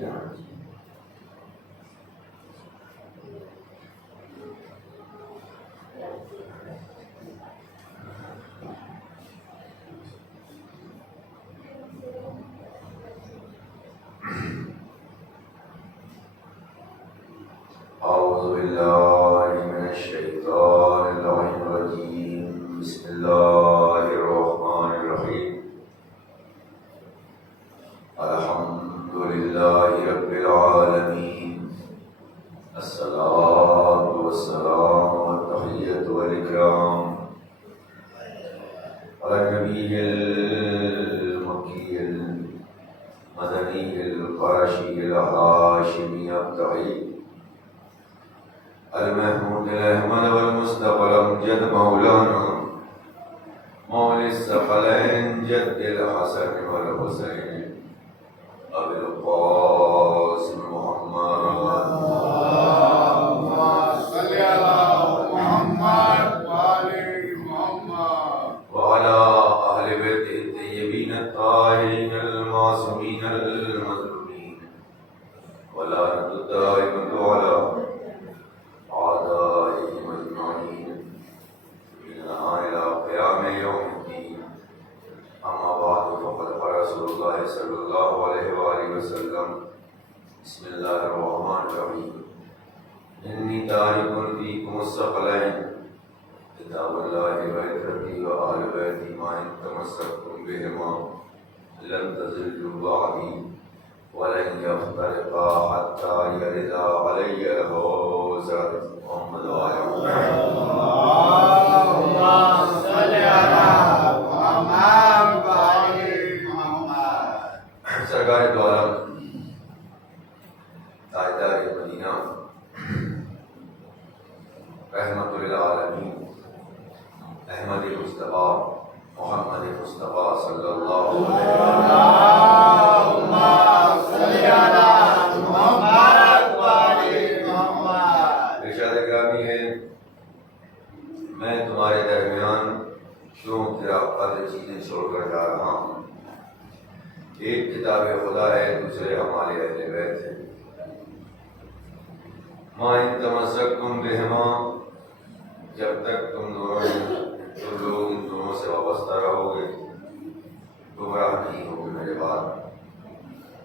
أعوذ بالله من الشيطان اللعين الرجيم بسم الله الرحمن الرحيم الحمد لله رب العالمين الصلاة والسلام والتحية والإكرام على النبي المكي المدني القرشي الهاشمي الطيب المحمود الأحمد والمصطفى الأمجد مولانا مولى الثقلين جد الحسن والحسين أبي القاسم محمد اللهم صل على محمد وآل محمد وعلى أهل بيته الطيبين الطاهرين المعصومين المظلومين ولعنة الدائمة على أعدائهم أجمعين منها إلى قيام يوم الدين. أما بعد فقد قال رسول الله صلى الله عليه وآله وسلم بسم الله الرحمن الرحيم إني تارك فيكم الثقلين كتاب الله وعترتي وأهل بيتي ما إن تمسكتم بهما لن تزلوا بعدي ولن يفترقا حتى يرد علي الحوض محمد وآل محمد. اللهم صل على محمد وآل محمد. سرکار دو عالم تاجدار مدینہ رحمت للعالمین احمد مصطفیٰ محمد مصطفیٰ صلی اللہ علیہ اللهم صل على محمد وآل محمد. ارشاد گرامی ہے میں تمہارے درمیان کیوں تیرا قدر چیزیں چھوڑ کر جا رہا ہوں. ایک کتاب خدا ہے دوسرے ہمارے اہل بیت ہے. ما ان تمسکتم بہما جب تک تم لوگ ان دونوں سے وابستہ رہو گے گمراہ نہیں ہوگے میرے بعد.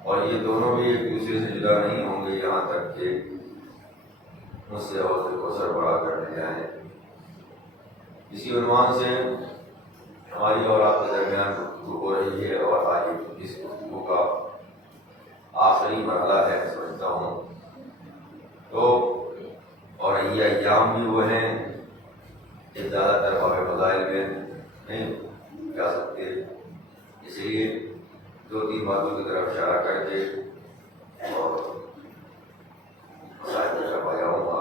اور یہ دونوں بھی ایک دوسرے سے جدا نہیں ہوں گے یہاں تک کہ مجھ سے حوض کوثر بڑا کرنے جائیں. اسی عنوان سے ہماری اور آپ کے درمیان گفتگو ہو رہی ہے اور آج اس گفتگو کا آخری مرحلہ ہے سمجھتا ہوں. تو اور یہ ایام بھی وہ ہیں کہ زیادہ تر باب فضائل میں نہیں جا سکتے، اس لیے دو تین باتوں کی طرف اشارہ کر کے اور مسائل میں چھپا جاؤں گا.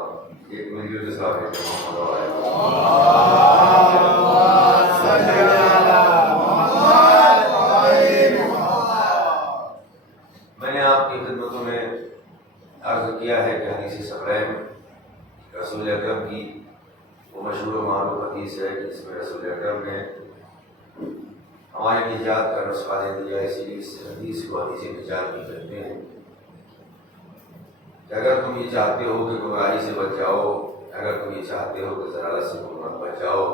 ایک میری جو صاحب ہے محمد میں نے آپ کی خدمتوں میں عرض کیا ہے کہ حدیث ثقلین رسول اکرم کی وہ مشہور و معروف حدیث ہے کہ جس میں رسول اکرم نے ہماری نجات کا نسخہ دے دیا. اسی لیے اس حدیث کو حدیث نجات بھی کہتے ہیں کہ اگر تم یہ چاہتے ہو کہ گمراہی سے بچ جاؤ، اگر تم یہ چاہتے ہو کہ ضلالت سے تم بچ جاؤ،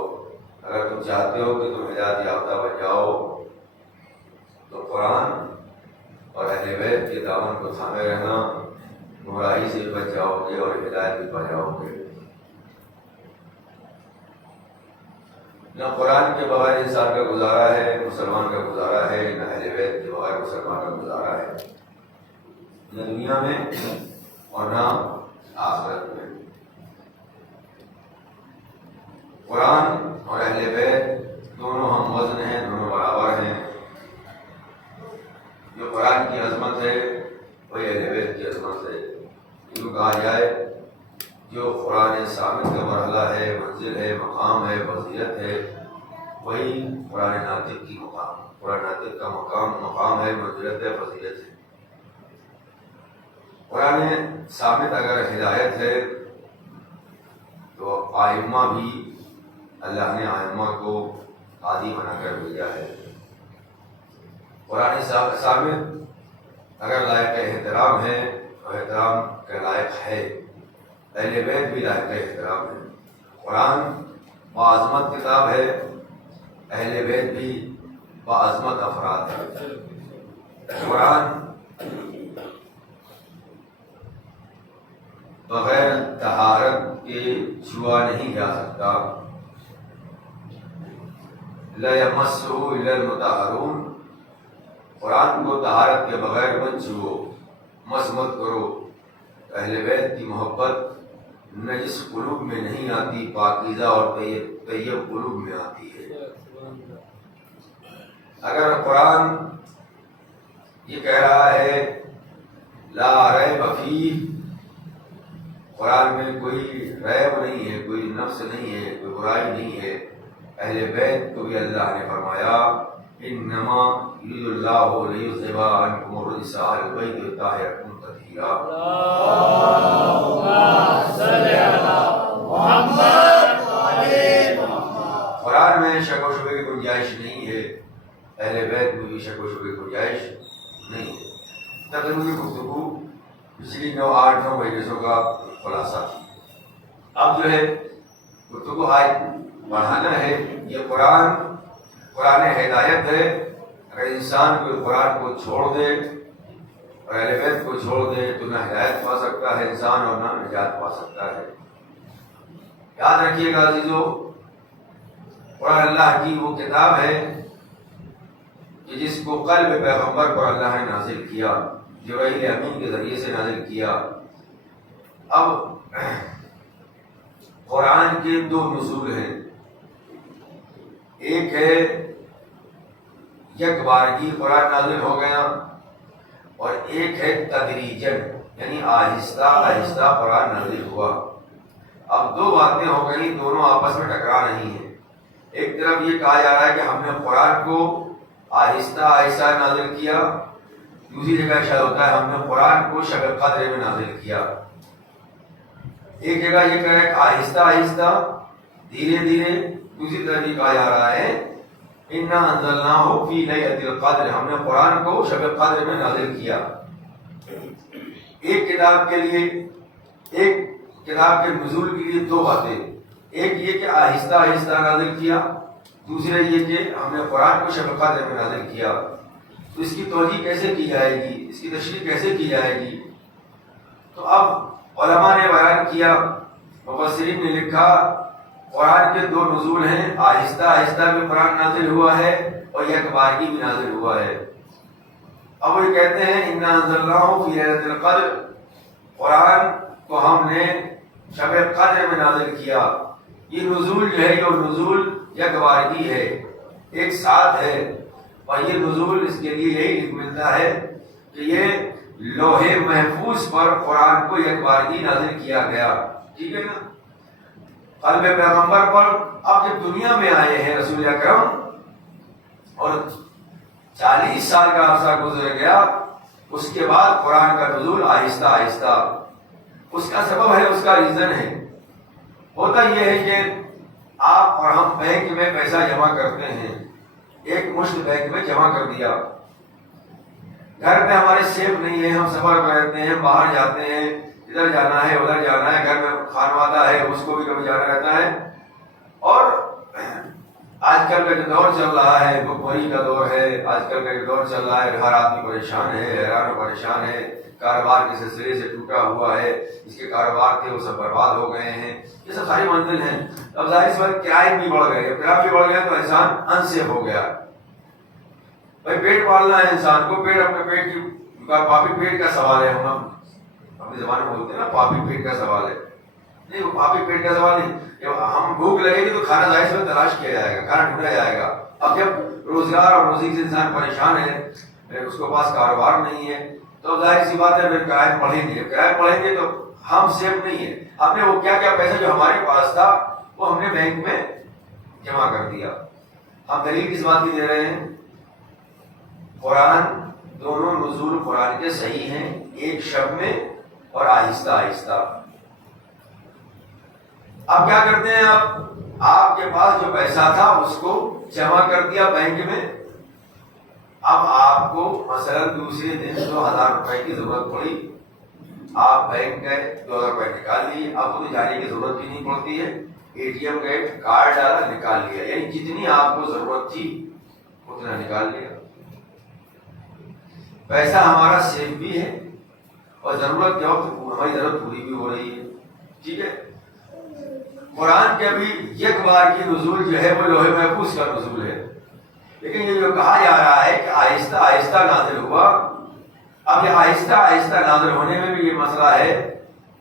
اگر تم چاہتے ہو کہ تم ہدایت یافتہ بن جاؤ تو قرآن اور اہل بیت کے دامن کو تھامے رہنا. گمراہی سے بھی بچ جاؤ گے اور ہدایت بھی پا جاؤ گے. نہ قرآن کے بغیر انسان کا گزارا ہے، مسلمان کا گزارا ہے، نہ اہل بیت کے بغیر مسلمان کا گزارا ہے، نہ دنیا میں اور نہ آخرت میں. قرآن اور اہل بیت دونوں ہم وزن ہیں، دونوں برابر ہیں. جو قرآن کی عظمت ہے وہی اہل بیت کی عظمت ہے. یوں کہا جائے جو قرآن ثابت کا مرحلہ ہے، منزل ہے، مقام ہے، فضیلت ہے، وہی قرآن ناطق کی مقام، قرآن ناطق کا مقام ہے، منزلت ہے، فضیلت ہے. قرآن ثابت اگر ہدایت ہے تو آئمہ بھی اللہ نے آئمہ کو عادی بنا کر بھیجا ہے. قرآن ثابت اگر لائق احترام ہے تو احترام کے لائق ہے، اہل بیت بھی لائق احترام ہے۔ قرآن باعظمت کتاب ہے، اہل بیت بھی باعظمت افراد ہے۔ قرآن بغیر طہارت کے چھوا نہیں جا سکتا۔ لا یمسہ الا المطہرون، قرآن کو طہارت کے بغیر مت چھو، مس مت کرو۔ اہل بیت کی محبت نجس قلوب میں نہیں آتی، پاکیزہ اور طیب قلوب میں آتی ہے۔ اگر قرآن یہ کہہ رہا ہے لا ریب فیہ، قرآن میں کوئی ریب نہیں ہے، کوئی نقص نہیں ہے، کوئی برائی نہیں ہے، اہل بیت کو بھی اللہ نے فرمایا انما یرید اللہ لیذھب عنکم الرجس اہل البیت ویطہرکم تطہیرا۔ اللہم صلی علی محمد وعلی محمد۔ قرآن میں شک و شبہ کی گنجائش نہیں ہے، اہل بیت میں بھی شک و شبہ کی گنجائش نہیں ہے۔ تقریبی گفتگو پچھلی 8-9 مجلسوں کا خلاصہ۔ اب جو ہے گفتگو آج بڑھانا ہے۔ یہ قرآن ہدایت ہے، اگر انسان کو قرآن کو چھوڑ دے اور اہل بیت کو چھوڑ دے تو نہ ہدایت پا سکتا ہے انسان اور نہ نجات پا سکتا ہے۔ یاد رکھیے گا عزیزو، قرآن اللہ کی وہ کتاب ہے کہ جس کو قلب پیغمبر پر اللہ نے نازل کیا، جبرائیل امین کے ذریعے سے نازل کیا۔ اب قرآن کے 2 نزول ہیں، ایک ہے یک بارگی قرآن نازل ہو گیا، اور ایک ہے تدریجن یعنی آہستہ آہستہ قرآن نازل ہوا۔ اب 2 باتیں ہو گئی، دونوں آپس میں ٹکرا نہیں ہیں۔ ایک طرف یہ کہا جا رہا ہے کہ ہم نے قرآن کو آہستہ آہستہ نازل کیا، دوسری جگہ ارشاد ہوتا ہے ہم نے قرآن کو شب قدر میں نازل کیا۔ ایک جگہ یہ کہہ رہا ہے کہ آہستہ آہستہ دھیرے دھیرے، دوسری طرف یہ کہا جا رہا ہے انا انزلناہ فی لیلۃ القدر، ہم نے قرآن کو شب قدر میں نازل کیا۔ ایک کتاب کے لیے، ایک کتاب کے نزول کے لیے 2 باتیں، ایک یہ کہ آہستہ آہستہ نازل کیا، دوسرے یہ کہ ہم نے قرآن کو شب قدر میں نازل کیا۔ تو اس کی توجیہ کیسے کی جائے گی، اس کی تشریح کیسے کی جائے گی؟ تو اب علماء نے بیان کیا، مفسرین نے لکھا قرآن کے 2 نزول ہیں، آہستہ آہستہ بھی قرآن نازل ہوا ہے اور یک بارگی بھی نازل ہوا ہے۔ اب وہ کہتے ہیں انا انزلناہ فی لیلۃ القدر، قرآن کو ہم نے شب قدر میں نازل کیا۔ یہ نزول جو ہے یہ نزول یک بارگی ہے، ایک ساتھ ہے، اور یہ نزول اس کے لیے یہی ملتا ہے کہ یہ لوح محفوظ پر قرآن کو یک بارگی نازل کیا گیا، ٹھیک ہے نا، قلب پیغمبر پر۔ اب جب دنیا میں آئے ہیں رسول اکرم اور 40 سال کا عرصہ گزر گیا، اس کے بعد قرآن کا نزول آہستہ آہستہ، اس کا سبب ہے، اس کا ریزن ہے۔ ہوتا یہ ہے کہ آپ اور ہم بینک میں پیسہ جمع کرتے ہیں، ایک مشت بینک میں جمع کر دیا، گھر میں ہمارے سیف نہیں ہے، ہم سفر میں رہتے ہیں، باہر جاتے ہیں، ادھر جانا ہے ادھر جانا ہے، گھر میں خانوادہ ہے اس کو بھی کبھی جانا رہتا ہے، اور آج کل کا جو دور چل رہا ہے بھوکمری کا دور ہے، آج کل کا جو دور چل رہا ہے ہر آدمی پریشان ہے، حیران و پریشان ہے، کاروبار کے سلسلے سے ٹوٹا ہوا ہے، جس کے کاروبار تھے وہ سب برباد ہو گئے ہیں، یہ سب ساری منزل ہیں۔ اب ظاہر سی بات کرائے بھی بڑھ گئے، کرایہ بھی بڑھ گیا تو انسان انسیف ہو گیا۔ بھائی پیٹ پالنا ہے انسان کو، پیٹ اپنے پیٹ کی پاپی پیٹ کا سوال ہے، ہم اپنے زبان میں بولتے ہیں نا پاپی پیٹ کا سوال ہے، نہیں وہ پاپی پیٹ کا سوال نہیں، جب ہم بھوک لگے گی تو کھانا ظاہر سی بات تلاش کیا جائے گا، کھانا ڈھونڈا جائے گا۔ اب جب روزگار اور روزی سے انسان پریشان ہے، اس کو پاس کاروبار نہیں ہے، تو ظاہر سی بات ہے پھر کرائے پڑھیں گے، کرائے پڑھیں گے تو ہم سیف نہیں ہیں، ہم نے وہ کیا کیا پیسہ جو ہمارے پاس تھا وہ ہم نے بینک میں جمع کر دیا۔ ہم دلیل کس بات کی دے رہے ہیں؟ قرآن دونوں نزول قرآن کے صحیح ہیں، ایک شب میں اور آہستہ آہستہ۔ اب کیا کرتے ہیں، آپ کے پاس جو پیسہ تھا اس کو جمع کر دیا بینک میں، اب آپ کو مثلا دوسرے دن 2000 روپے کی ضرورت پڑی، آپ بینک گئے 2000 روپے نکال لیے، اب تو جانے کی ضرورت بھی نہیں پڑتی ہے، اے ٹی ایم گئے کارڈ ڈالا نکال لیا، یعنی جتنی آپ کو ضرورت تھی اتنا نکال لیا۔ پیسہ ہمارا سیف بھی ہے اور ضرورت کے وقت ہماری ضرورت پوری بھی ہو رہی ہے، ٹھیک ہے۔ قرآن کے بھی ایک بار کی نزول جو ہے وہ لوح محفوظ کا نزول ہے، لیکن یہ جو کہا جا رہا ہے کہ آہستہ آہستہ نازل ہوا، اب یہ آہستہ آہستہ نازل ہونے میں بھی یہ مسئلہ ہے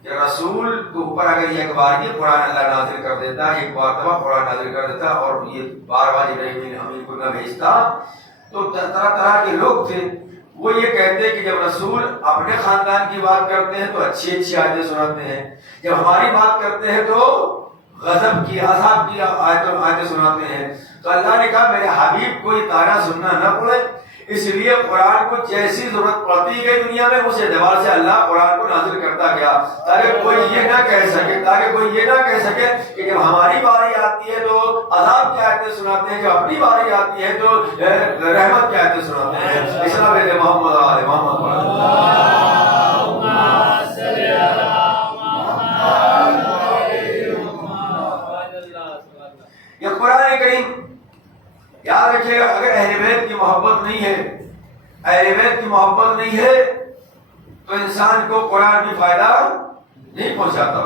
کہ رسول کے اوپر اگر ایک بار یہ قرآن اللہ نازل کر دیتا، ایک بار دفعہ قرآن نازل کر دیتا اور یہ بار بار ابراہیم امین کو نہ بھیجتا، تو طرح طرح کے لوگ تھے، وہ یہ کہتے ہیں کہ جب رسول اپنے خاندان کی بات کرتے ہیں تو اچھی اچھی آیتیں سناتے ہیں، جب ہماری بات کرتے ہیں تو غضب کی عذاب کی آیتیں سناتے ہیں۔ تو اللہ نے کہا میرے حبیب کو یہ تانا سننا نہ پڑے، اس لیے قرآن کو جیسی ضرورت پڑتی گئی دنیا میں اس اعتبار سے اللہ قرآن کو نازل کرتا گیا، تاکہ کوئی یہ نہ کہہ سکے کہ جب ہماری باری آتی ہے تو عذاب کی آیتیں سناتے ہیں، جب اپنی باری آتی ہے تو رحمت کی آیتیں سناتے ہیں۔ اسلام محمد آل محمد یہ قرآن کریم یاد رکھیے گا، اگر اہل بیت کی محبت نہیں ہے، اہل بیت کی محبت نہیں ہے تو انسان کو قرآن بھی فائدہ نہیں پہنچاتا۔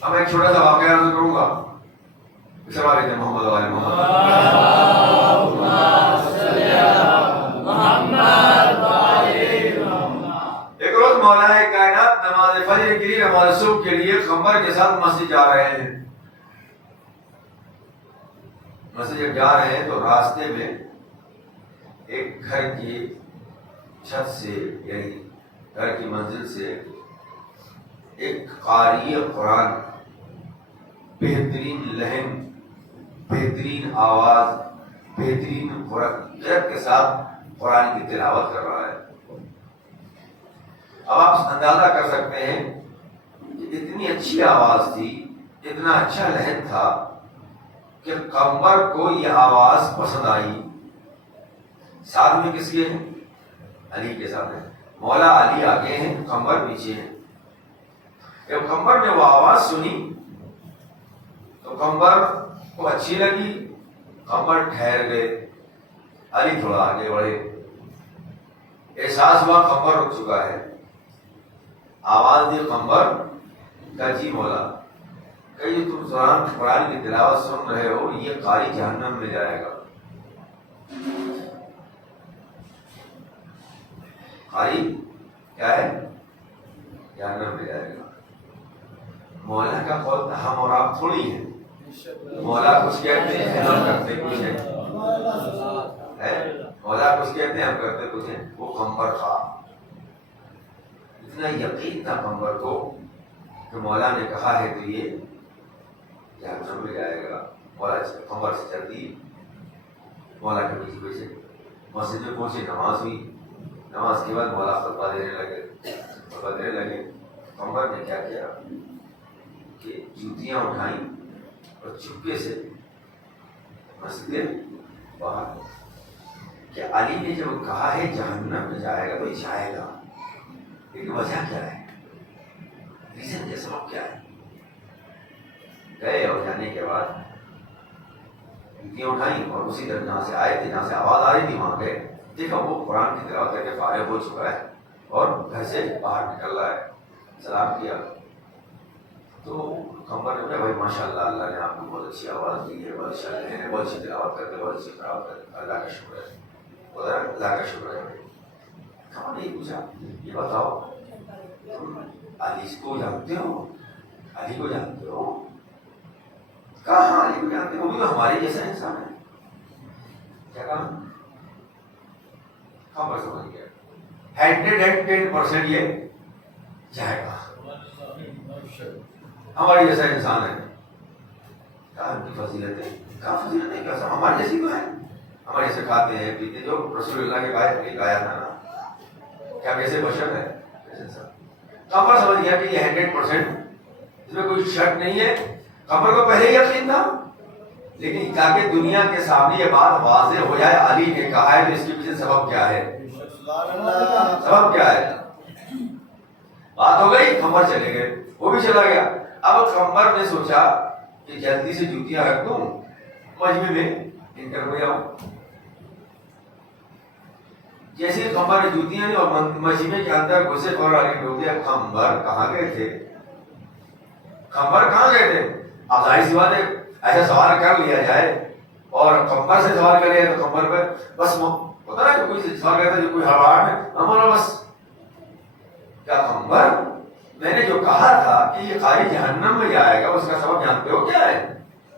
اب ایک چھوٹا سا واقعہ عرض کروں گا، محمد علیہ ایک روز مولا کائنات نماز فجر کے لیے، نماز صبح کے لیے خمر کے ساتھ مسجد جا رہے ہیں۔ مسجد جب جا رہے ہیں تو راستے میں ایک گھر کی چھت سے، یعنی گھر کی منزل سے ایک قاری قرآن، بہترین لہن، بہترین آواز، بہترین قرآن کے ساتھ قرآن کی تلاوت کر رہا ہے۔ اب آپ اندازہ کر سکتے ہیں کہ اتنی اچھی آواز تھی، اتنا اچھا لہن تھا کہ قمر کو یہ آواز پسند آئی۔ ساتھ میں کس کے ہیں؟ علی کے ساتھ ہیں، مولا علی آگے ہیں، قمر پیچھے ہیں۔ جب قمر نے وہ آواز سنی تو قمر کو اچھی لگی، قمر ٹھہر گئے، علی تھوڑا آگے بڑھے۔ احساس ہوا قمر رک چکا ہے، آواز دی قمر کا جی مولا کہ یہ تم قرآن کی تلاوت سن رہے ہو، یہ قاری جہنم میں جائے گا۔ قاری کیا ہے؟ جہنم میں جائے گا۔ مولا کا قول تھا ہم اور آپ تھوڑی ہیں، مولا کچھ کہتے ہیں ہم کرتے کچھ ہیں، مولا کچھ کہتے ہیں ہم کرتے کچھ ہیں۔ وہ قمر تھا، اتنا یقین تھا قمر کو کہ مولا نے کہا ہے تو یہ جہنم میں جائے گا۔ مولا قمر سے چل دی، مولا کے پیچھے پیچھے مسجد میں پہنچے، نماز ہوئی، نماز کے بعد مولا خطبہ دینے لگے۔ قمر نے کیا کیا کہ جوتیاں اٹھائیں اور چپکے سے مسجد باہر، کہ علی نے جب کہا ہے جہنم میں جائے گا تو جائے گا، لیکن وجہ کیا ہے، ریزن یا سبب کیا ہے؟ گئے اور جانے کے بعد جوتیاں اٹھائیں اور اسی طرح جہاں سے آئے تھے، جہاں سے آواز آ رہی تھی وہاں گئے، دیکھا وہ قرآن کی تلاوت کر کے فارغ ہو چکا ہے اور گھر سے باہر نکل رہا ہے۔ سلام کیا تو قمر نے کہا بھائی ماشاء اللہ، اللہ نے آپ کو بہت اچھی آواز دی ہے، بہت اچھا ہے، بہت اچھی تلاوت کرتے، بہت اچھی تلاوت کرتے، اللہ کا شکر ہے، اللہ کا شکر ہے۔ قمر نے پوچھا یہ بتاؤ تم علی کو جانتے ہو؟ علی کو جانتے ہو؟ کہاں علی کو جانتے ہو؟ وہ بھی تو ہمارے جیسا انسان ہے۔ کیا کہا؟ خبر سمجھ گیا، 110% یہ جائے گا، ہمارے جیسا انسان ہے۔ کہا ان کی فضیلتیں، کہا فضیلتیں کیسا، ہمارے جیسی تو ہے، ہمارے جیسے کھاتے ہیں پیتے، جو رسول اللہ کے بعد گایا تھا نا، کیا کیسے بشر ہے کیسے انسان۔ قمر سمجھ گیا کہ یہ 100%، اس میں کوئی شک نہیں ہے۔ قمر کو پہلے ہی یقین تھا لیکن تاکہ دنیا کے سامنے یہ بات واضح ہو جائے علی نے کہا ہے تو اس کے پیچھے سبب کیا ہے؟ سبب کیا ہے؟ بات ہو گئی، کھمبر چلے گئے، وہ بھی چلا گیا۔ اب کھمبر نے سوچا کہ جلدی سے جوتیاں رکھ دوں، مجمع میں انٹر ہو جاؤں۔ جیسے کھمبر نے جوتیاں لی اور مجمع کے اندر گھسے، اور علی نے روک دیا۔ کھمبر کہاں گئے تھے؟ کھمبر کہاں گئے تھے؟ اب ظاہر سی بات ہے ایسا سوال کر لیا جائے اور کھمبر سے سوال کر لیا تو کھمبر پہ بس ہوتا نا کہ کوئی سوال کرتا ہے جو کوئی ہڑبڑاہٹ میں ہمارا بس کیا کھمبر میں نے جو کہا تھا کہ یہ قاری جہنم میں جائے گا اس کا سبب جانتے ہو کیا ہے؟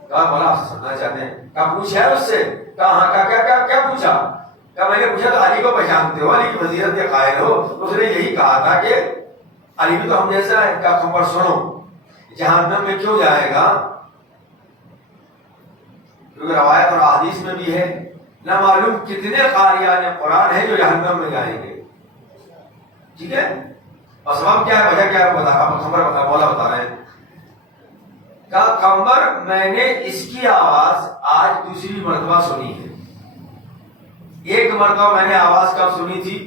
کہا مولا آپ سے سننا چاہتے ہیں۔ کہا پوچھا ہے اس سے؟ کہا ہاں۔ کیا پوچھا؟ کہا میں نے پوچھا تو علی کو پہچانتے ہو، علی کی فضیلت کے قائل ہو؟ اس نے یہی کہا تھا کہ علی بھی تو ہم جیسا ہے۔ کہا کھمبر سنو، جہنم میں کیوں جائے گا؟ کیونکہ روایت اور احادیث میں بھی ہے نہ معلوم کتنے قاریان قرآن ہیں جو جہنم میں جائیں گے۔ ٹھیک ہے، اور سبب کیا ہے، وجہ کیا ہے بتا، مولا بتا رہے ہیں۔ کہا کھمبر میں نے اس کی آواز آج دوسری مرتبہ سنی ہے۔ ایک مرتبہ میں نے آواز کب سنی تھی؟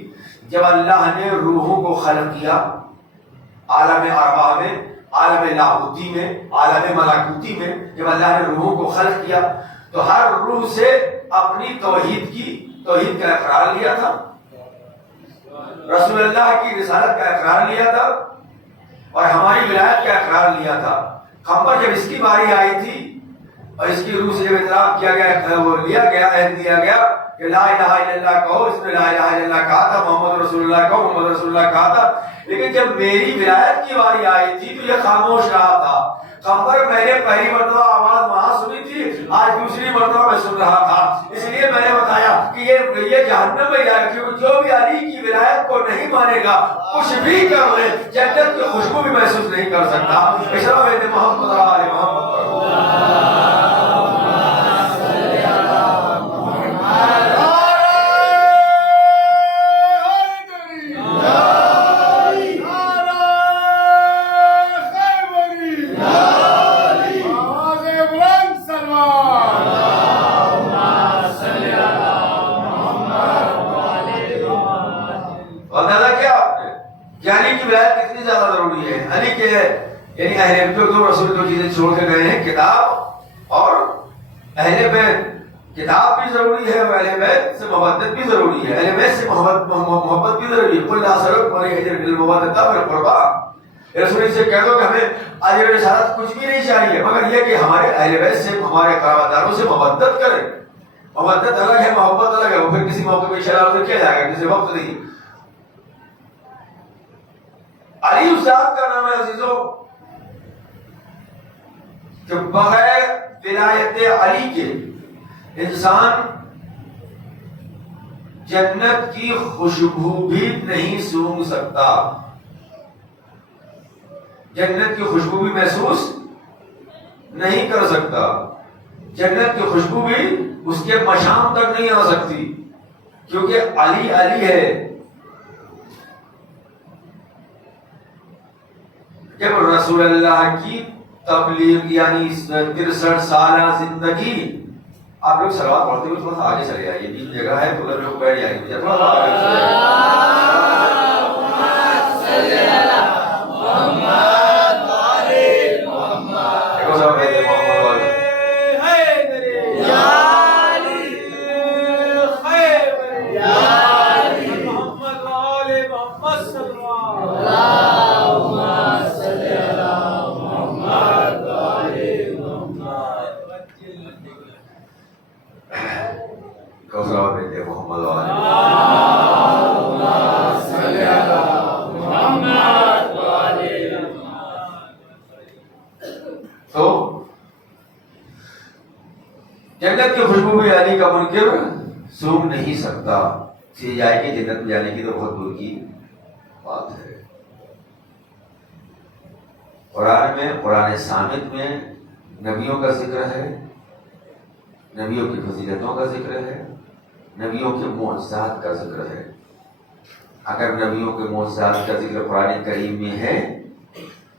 جب اللہ نے روحوں کو خلق کیا عالم ارواح میں، عالم لاہوتی میں، عالم ملکوتی میں۔ جب اللہ نے روحوں کو خلق کیا تو ہر روح سے اپنی توحید کا اقرار لیا تھا، رسول اللہ کی رسالت کا اقرار لیا تھا اور ہماری ولایت کا اقرار لیا تھا۔ کھمبر جب اس کی باری آئی تھی اور اس کی روح سے جب اعتراف کیا گیا، وہ لیا گیا، عہد دیا گیا کہ لا الہ الا اللہ کہو، اس نے لا الہ الا اللہ کہا تھا، محمد رسول اللہ کہو، محمد رسول اللہ کہا تھا، لیکن جب میری ولایت کی باری آئی تھی تو یہ خاموش رہا تھا۔ کھمبر میں نے پہلی مرتبہ آواز وہاں سنی تھی، آج دوسری مرتبہ میں سن رہا تھا، اس لیے میں نے بتایا کہ یہ جہنم میں جائے گا، کیونکہ جو بھی علی کی ولایت کو نہیں مانے گا کچھ بھی کر لے جنت کی خوشبو بھی محسوس نہیں کر سکتا۔ اشرف محمد علی محمد یعنی اہل بیت جو رسول دو چیزیں چھوڑ کے گئے ہیں، کتاب اور اہل بیت۔ کتاب بھی ضروری ہے اور اہل بیت سے محبت بھی ضروری ہے، اہل بیت سے محبت بھی ضروری ہے۔ قل لا اسألکم علیہ اجرا الا المودۃ فی القربیٰ، رسول سے کہہ دو کہ ہمیں اجر رسالت کچھ بھی نہیں چاہیے مگر یہ کہ ہمارے اہل بیت سے، ہمارے قرابت داروں سے محبت کریں۔ محبت الگ ہے، محبت الگ ہے، وہ پھر کسی موقع پہ اشارہ کیا جائے گا، کسی وقت نہیں۔ علی اس ذات کا نام ہے عزیزو کہ بغیر ولایت علی کے انسان جنت کی خوشبو بھی نہیں سونگھ سکتا، جنت کی خوشبو بھی محسوس نہیں کر سکتا، جنت کی خوشبو بھی اس کے مشام تک نہیں آ سکتی، کیونکہ علی علی ہے۔ جب رسول اللہ کی تبلیغ یعنی 63 سالہ زندگی، آپ لوگ صلوات پڑھتے ہوئے تھوڑا سا آگے چلے آئیے، بیچ جگہ ہے تو لوگ بیٹھ جائیں، تھوڑا سا آگے چلے جنت کی خوشبو بھی علی کا منکر سونگھ نہیں سکتا۔ سی جائے کہ جنت میں جانے کی تو بہت دور کی بات ہے۔ قرآن میں، قرآن صامت میں نبیوں کا ذکر ہے، نبیوں کی فضیلتوں کا ذکر ہے، نبیوں کے معجزات کا ذکر ہے۔ اگر نبیوں کے معجزات کا ذکر قرآن کریم میں ہے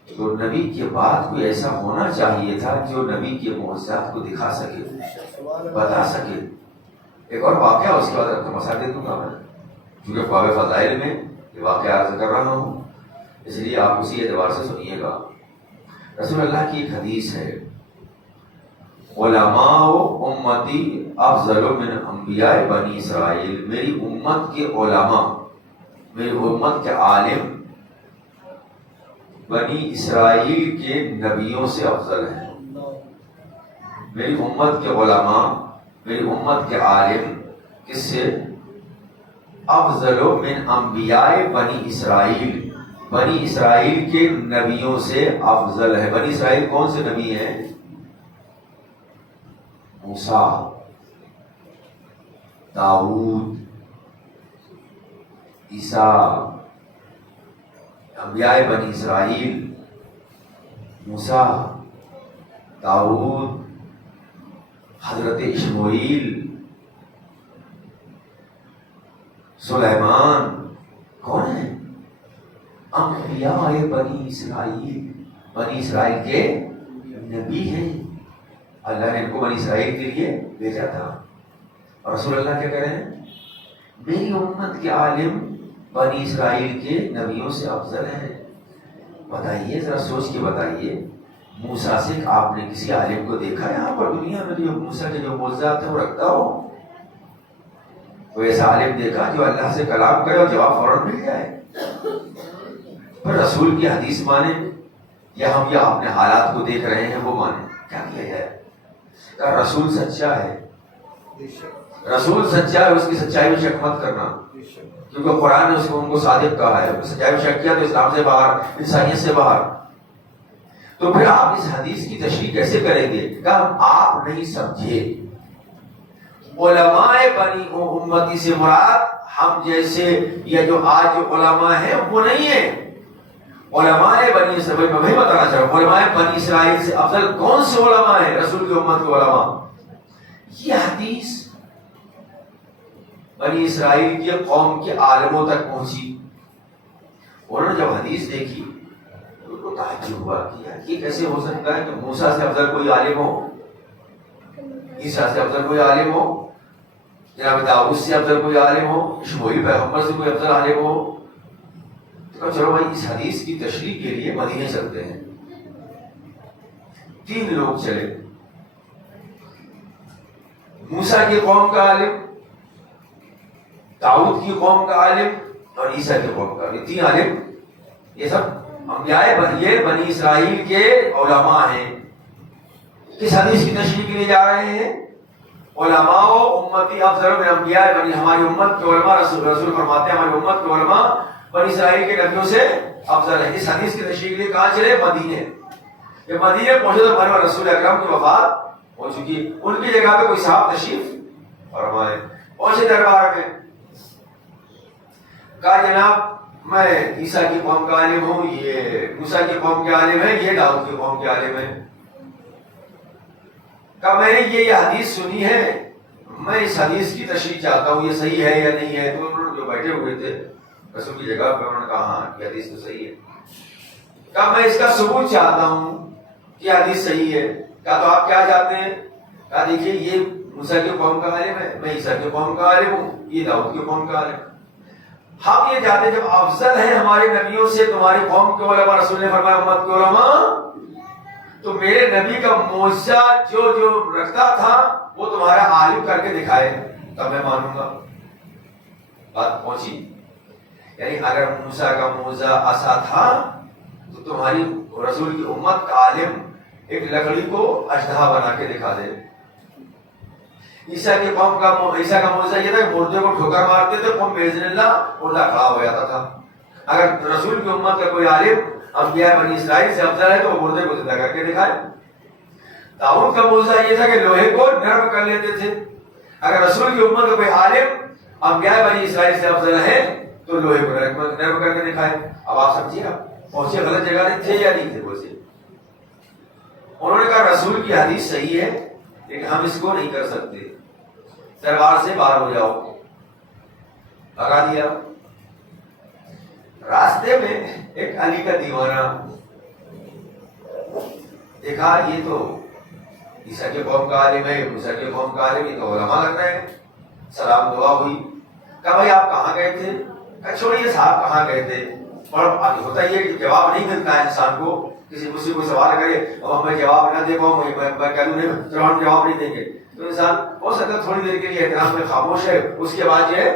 تو نبی کے بعد کوئی ایسا ہونا چاہیے تھا جو نبی کے معجزات کو دکھا سکے، بتا سکے۔ ایک اور واقعہ اس کے بعد آپ کو مسئلہ دے دوں گا میں، کیونکہ باب فضائل میں یہ واقعہ عرض کر رہا ہوں، اس لیے آپ اسی اعتبار سے سنیے گا۔ رسول اللہ کی ایک حدیث ہے، علماء امتی افضل من انبیاء بنی اسرائیل، میری امت کے علماء، میری امت کے عالم بنی اسرائیل کے نبیوں سے افضل ہیں۔ میری امت کے علماء، میری امت کے عالم کس سے؟ افضل من انبیاء بنی اسرائیل، بنی اسرائیل کے نبیوں سے افضل ہے۔ بنی اسرائیل کون سے نبی ہیں؟ موسیٰ، داؤد، عیسیٰ، انبیاء بنی اسرائیل، موسیٰ، داؤد، حضرت اسماعیل، سلیمان، کون ہیں؟ انبیاء بنی اسرائیل، بنی اسرائیل کے نبی ہیں۔ اللہ نے ان کو بنی اسرائیل کے لیے بھیجا تھا، اور رسول اللہ کیا کہہ رہے ہیں؟ میری امت کے عالم بنی اسرائیل کے نبیوں سے افضل ہیں۔ بتائیے، ذرا سوچ کے بتائیے، موسیٰ سے آپ نے کسی عالم کو دیکھا یہاں پر دنیا میں جو موسیٰ کے جو معجزات ہیں وہ رکھتا ہو؟ کوئی ایسا عالم دیکھا جو اللہ سے کلام کرے اور جواب فوراً مل جائے؟ پر رسول کی حدیث مانیں یا ہم یا اپنے حالات کو دیکھ رہے ہیں وہ مانیں؟ کیا کیا جائے؟ کہ رسول سچا ہے، رسول سچا ہے، اس کی سچائی میں شک مت کرنا، کیونکہ قرآن نے اس کو ان کو صادق کہا ہے۔ سچائی میں شک کیا تو اسلام سے باہر، انسانیت سے باہر۔ تو پھر آپ اس حدیث کی تشریح کیسے کریں گے کہ آپ نہیں سمجھے؟ علماء بنی امتی سے مراد ہم جیسے یا جو آج جو علماء ہیں وہ نہیں ہیں۔ علماء بنی اسرائیل، میں وہی بتانا چاہ رہا ہوں، علماء بنی اسرائیل سے افضل کون سے علماء ہیں؟ رسول کی امت کے علماء۔ یہ حدیث بنی اسرائیل کی قوم کے عالموں تک پہنچی، انہوں نے جب حدیث دیکھی تو ان کو تعجب ہوا کہ یار یہ کیسے ہو سکتا ہے کہ موسیٰ سے افضل کوئی عالم ہو، عیسیٰ سے افضل کوئی عالم ہو، جناب داؤد سے افضل کوئی عالم ہو، اسماعیل پیغمبر سے کوئی افضل عالم ہو۔ تو چلو بھائی اس حدیث کی تشریح کے لیے مدینے چلتے ہیں۔ 3 لوگ چلے، موسیٰ کی قوم کا عالم، داؤد کی قوم کا عالم اور عیسیٰ کی قوم کا عالم، 3 عالم، یہ سب انبیاء بنی اسرائیل کے علماء ہیں۔ کس حدیث کی تشریح کے لیے جا رہے ہیں؟ علماء امتی افضل من انبیاء بنی، ہماری امت کے علماء، رسول فرماتے ہیں ہماری امت کے علماء بنی اسرائیل کے نبیوں سے افضل ہے۔ اس حدیث کی تشریح کے لیے کہاں چلے؟ مدینے۔ جب مدینے پہنچے تو ہمارے رسول اکرم کی وفات ہو چکی، ان کی جگہ پہ کوئی صاحب تشریف فرمائے۔ پہنچے دربار میں، کہا جناب میں عیسیٰ کی قوم کا عالم ہوں، یہ موسیٰ کی قوم کے عالم ہے، یہ داؤد کی قوم کے عالم ہے۔ کہا میں نے یہ حدیث سنی ہے، میں اس حدیث کی تشریح چاہتا ہوں، یہ صحیح ہے یا نہیں ہے؟ تو انہوں نے جو بیٹھے ہوئے تھے رسول کی جگہ پہ، انہوں نے کہا ہاں یہ حدیث تو صحیح ہے۔ کہا میں اس کا ثبوت چاہتا ہوں کہ حدیث صحیح ہے۔ کہا تو آپ کیا چاہتے ہیں؟ کہا دیکھیے یہ موسیٰ کی قوم کا عالم ہے، میں عیسیٰ کی قوم کا عالم ہوں، یہ داؤد کی قوم کا عالم ہے۔ ہم یہ چاہتے ہیں جب افضل ہے ہمارے نبیوں سے تمہاری قوم کے علماء، رسول نے فرمایا امت کے علماء، تو میرے نبی کا معجزہ جو رکھتا تھا وہ تمہارا عالم کر کے دکھائے تب میں مانوں گا۔ بات پہنچی، یعنی اگر موسیٰ کا معجزہ ایسا تھا تو تمہاری رسول کی امت کا عالم ایک لکڑی کو اژدہا بنا کے دکھا دے۔ عیسیٰ کی قوم کا معجزہ یہ تھا کہ مردے کو ٹھوکر مارتے تھے، قوم باذن اللہ مردہ کھڑا ہو جاتا تھا۔ اگر رسول کی امت کا کوئی عالم انبیاء بنی اسرائیل سے افضل ہے تو وہ مردے کو زندہ کر کے دکھائے۔ داؤد کا معجزہ یہ تھا کہ لوہے کو نرم کر لیتے تھے۔ اگر رسول کی امت کا کوئی عالم انبیاء بنی اسرائیل سے افضل ہے تو لوہے کو نرم کر کے دکھائے۔ اب آپ سمجھیے گا پہنچے غلط جگہ تھے یا نہیں تھے؟ ویسے انہوں نے کہا رسول کی حدیث صحیح ہے لیکن ہم اس کو نہیں کر سکتے، دربار سے باہر ہو جاؤ، بھگا دیا۔ راستے میں ایک علی کا دیوانہ دیکھا یہ تو عیسیٰ کے قوم کا عالم ہے، موسیٰ کے قوم کا عالم، یہ تو علماء لگ رہے ہیں. سلام دعا ہوئی. کہا بھائی آپ کہاں گئے تھے؟ کہا چھوڑیے صاحب کہاں گئے تھے. اور ہوتا یہ کہ جواب نہیں ملتا ہے انسان کو. کسی مجھ سے کوئی سوال کرے اور میں جواب نہ دے پاؤں، میں کہہ دوں نہیں چلو ہم جواب نہیں دیں گے، تو انسان ہو سکتا ہے تھوڑی دیر کے لیے احترام میں خاموش ہے، اس کے بعد جو ہے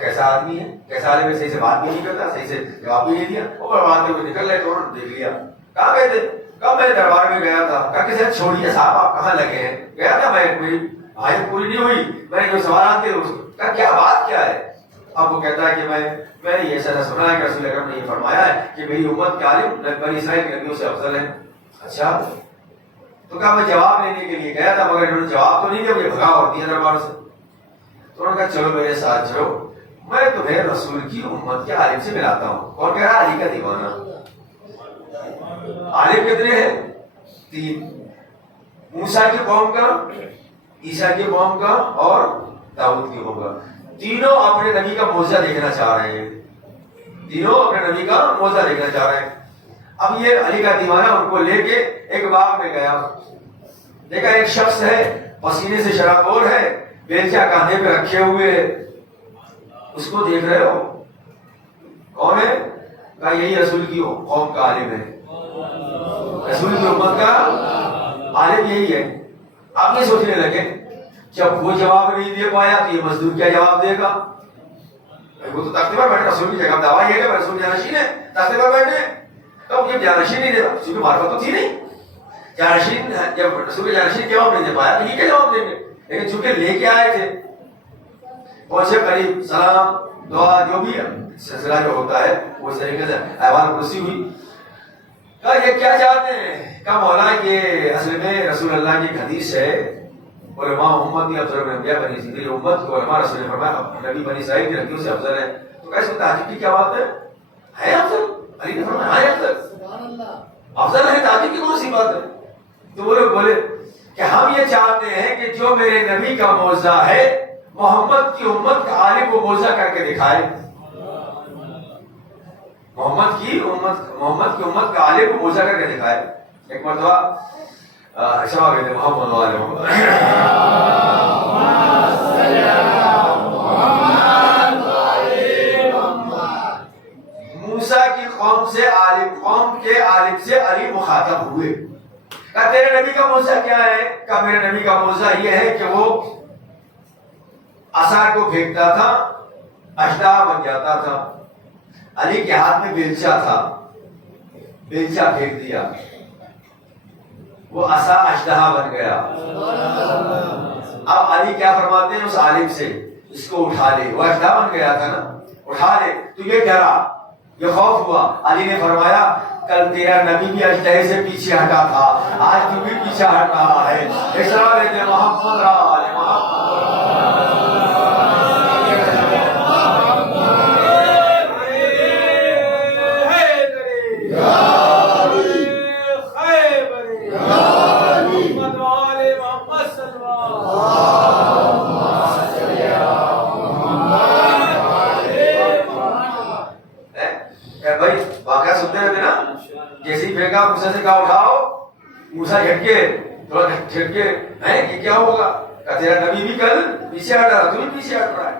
کیسا آدمی ہے، کیسا عالم ہے، صحیح سے بات بھی نہیں کرتا، صحیح سے جواب بھی نہیں دیا، اور بعد میں نکل گئے تو انہوں نے دیکھ لیا. کہاں گئے تھے؟ کہا میں دربار میں گیا تھا. کہا کہ چھوڑیے صاحب آپ کہاں لگے ہیں؟ گیا تھا میں، میری آیت پوری نہیں ہوئی، میں جو سوالات تھے کہا کیا بات کیا ہے؟ اب وہ کہتا ہے کہ میں نے یہ ایسا سنا ہے کہ رسول اکرم نے یہ فرمایا ہے کہ میری امت کے عالم بنی اسرائیل کے نبیوں سے افضل ہیں. اچھا، تو کہا میں جواب لینے کے لیے گیا تھا مگر انہوں نے جواب تو نہیں دیا، مجھے بھگا اور دیا دربار سے. تو انہوں نے کہا چلو میرے ساتھ چلو، میں تمہیں رسول کی امت کے عالم سے ملاتا ہوں. کون کہہ رہا؟ علی کا دیوانہ. عالم کتنے ہیں؟ 3. موسیٰ کی قوم کا، عیسیٰ کی قوم کا اور داؤد کی قوم کا. تینوں اپنے نبی کا معجزہ دیکھنا چاہ رہے ہیں، تینوں اپنے نبی کا معجزہ دیکھنا چاہ رہے ہیں. اب یہ علی کا دیوانہ ان کو لے کے ایک باغ میں گیا. دیکھا ایک شخص ہے پسینے سے شرابور ہے، بیلچہ کاندھے پہ رکھے ہوئے ہے. اس کو دیکھ رہے ہو کون ہے؟ کہا یہی رسول کی قوم کا عالم ہے، رسول کی امت کا عالم یہی ہے. آپ یہ سوچنے لگے جب وہ جواب نہیں دے پایا تو یہ مزدور کیا جواب دے گا؟ وہ تو تختے پر بیٹھے، رسول کی جگہ دعویٰ یہ ہے رسول جانشین ہے، تختے پر بیٹھے. تو یہ جانشین نہیں دے گا، رسول کی معرفت تو تھی نہیں. جانشین جب رسول جانشین جواب نہیں دے پایا تو یہ کیا جواب دیں گے؟ لیکن چونکہ لے کے آئے تھے، پہنچے قریب، سلام دعا جو بھی سلسلہ جو ہوتا ہے وہ اس طریقے سے احوال پرسی ہوئی. کہا یہ کیا چاہتے ہیں؟ کہا مولا یہ اصل میں رسول اللہ کی ایک حدیث ہے، علماء امت افضل من انبیاء بنی اسرائیل. میری امت کو علماء رسول نے فرمایا نبی بنی اسرائیل کی نبیوں سے افضل ہے. تو کیسے تعجب کی کیا بات ہے افضل؟ علی نے فرمایا ہے افضل، افضل ہے، تعجب کی کون سی بات ہے؟ تو وہ لوگ بولے کہ ہم یہ چاہتے ہیں کہ جو میرے نبی کا معجزہ ہے محمد کی امت کا عالم وہ معجزہ کر کے دکھائے. محمد کی امت کا عالم کو معجزہ کر کے دکھائے. ایک مرتبہ شما کہتے ہیں محمد والے موسیٰ کی قوم سے قوم کے عالم سے علی مخاطب ہوئے. کہا تیرے نبی کا معجزہ کیا ہے؟ کہا میرے نبی کا معجزہ یہ ہے کہ وہ عصا کو پھینکتا تھا، اشدہا بن جاتا تھا. علی کے ہاتھ میں بیلچہ تھا، بیلچہ پھینک دیا، وہ عصا اشدہا بن گیا. اب علی کیا فرماتے ہیں اس عالم سے؟ اس کو اٹھا لے، وہ اشدہا بن گیا تھا نا، اٹھا لے. تو یہ ڈرا، یہ خوف ہوا. علی نے فرمایا کل تیرا نبی بھی اشدہے سے پیچھے ہٹا تھا، آج تو بھی پیچھے ہٹ رہا ہے. اسرا لیتے محمد را موسیٰ سے کہا اٹھاؤ، موسیٰ جھٹکے، تھوڑا جھٹکے ہیں کہ کیا ہوگا؟ کہ تیرا نبی بھی کل پیچھے ہٹ رہا، تو بھی پیچھے ہٹ رہا ہے.